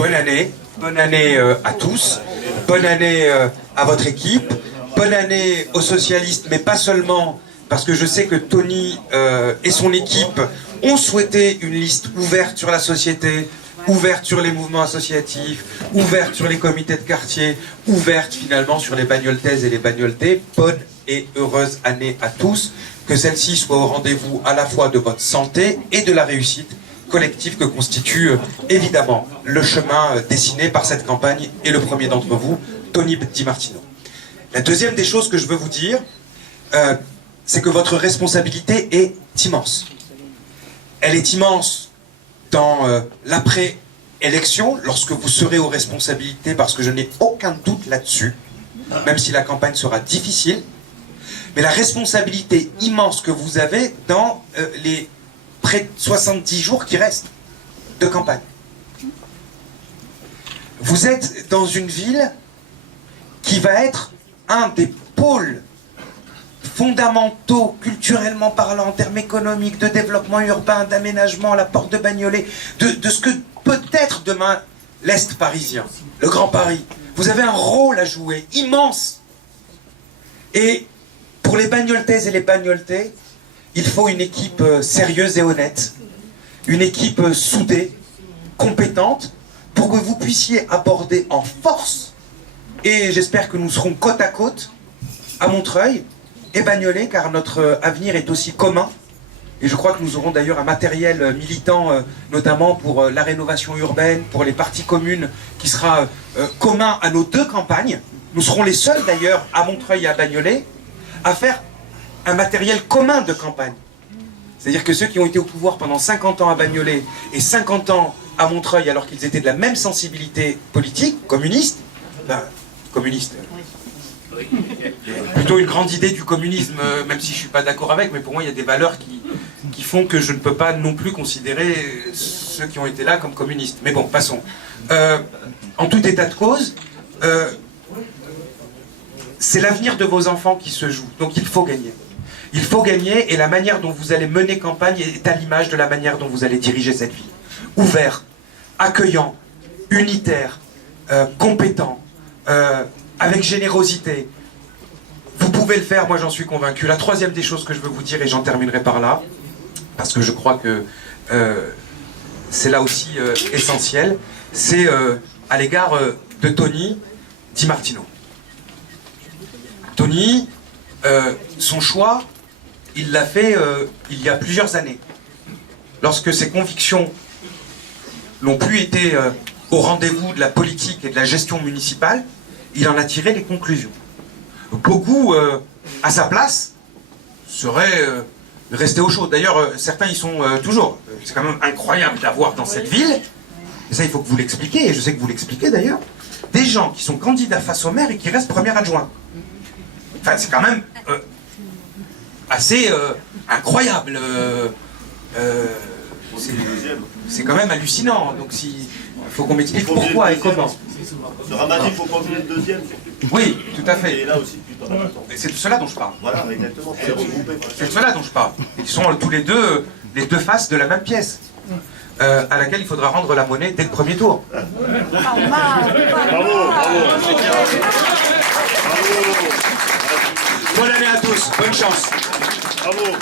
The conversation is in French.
bonne année à tous, bonne année à votre équipe, bonne année aux socialistes, mais pas seulement, parce que je sais que Tony et son équipe ont souhaité une liste ouverte sur la société, ouverte sur les mouvements associatifs, ouverte sur les comités de quartier, ouverte finalement sur les bagnoltaises et les bagnoltais. Bonne et heureuse année à tous, que celle-ci soit au rendez-vous à la fois de votre santé et de la réussite collective que constitue évidemment le chemin dessiné par cette campagne et le premier d'entre vous, Tony Di Martino. La deuxième des choses que je veux vous dire, c'est que votre responsabilité est immense. Elle est immense dans l'après-élection, lorsque vous serez aux responsabilités, parce que je n'ai aucun doute là-dessus, même si la campagne sera difficile, mais la responsabilité immense que vous avez dans les près de 70 jours qui restent de campagne. Vous êtes dans une ville qui va être un des pôles fondamentaux, culturellement parlant, en termes économiques, de développement urbain, d'aménagement, la porte de Bagnolet, de ce que peut être demain l'Est parisien, le Grand Paris. Vous avez un rôle à jouer immense. Et pour les bagnoltaises et les bagnoltais, il faut une équipe sérieuse et honnête, une équipe soudée, compétente, pour que vous puissiez aborder en force, et j'espère que nous serons côte à côte, à Montreuil et Bagnolet, car notre avenir est aussi commun, et je crois que nous aurons d'ailleurs un matériel militant, notamment pour la rénovation urbaine, pour les parties communes, qui sera commun à nos deux campagnes. Nous serons les seuls d'ailleurs, à Montreuil et à Bagnolet, à faire un matériel commun de campagne. C'est-à-dire que ceux qui ont été au pouvoir pendant 50 ans à Bagnolet et 50 ans à Montreuil, alors qu'ils étaient de la même sensibilité politique, communiste, plutôt une grande idée du communisme, même si je ne suis pas d'accord avec, mais pour moi il y a des valeurs qui font que je ne peux pas non plus considérer ceux qui ont été là comme communistes. Mais bon, passons. En tout état de cause, c'est l'avenir de vos enfants qui se joue, donc il faut gagner. Il faut gagner, et la manière dont vous allez mener campagne est à l'image de la manière dont vous allez diriger cette ville. Ouvert, accueillant, unitaire, compétent, avec générosité. Vous pouvez le faire, moi j'en suis convaincu. La troisième des choses que je veux vous dire, et j'en terminerai par là, parce que je crois que c'est là aussi essentiel, c'est à l'égard de Tony Di Martino. Tony, son choix, il l'a fait il y a plusieurs années. Lorsque ses convictions n'ont plus été au rendez-vous de la politique et de la gestion municipale, il en a tiré les conclusions. Beaucoup, à sa place, seraient restés au chaud. D'ailleurs, certains y sont toujours. C'est quand même incroyable d'avoir dans cette ville, et ça il faut que vous l'expliquiez, et je sais que vous l'expliquez d'ailleurs, des gens qui sont candidats face au maire et qui restent premier adjoint. Enfin, c'est quand même assez incroyable. C'est quand même hallucinant. Donc, il faut qu'on m'explique pourquoi et comment. Sur Ramadi, il faut conduire le deuxième. Oui, tout à fait. Et là aussi, tu t'en as attends. Et c'est de cela dont je parle. Voilà, exactement. C'est regroupé. C'est de cela dont je parle. Et qui sont tous les deux faces de la même pièce. À laquelle il faudra rendre la monnaie dès le premier tour. Bravo, bravo. Bonne année à tous, bonne chance. Bravo.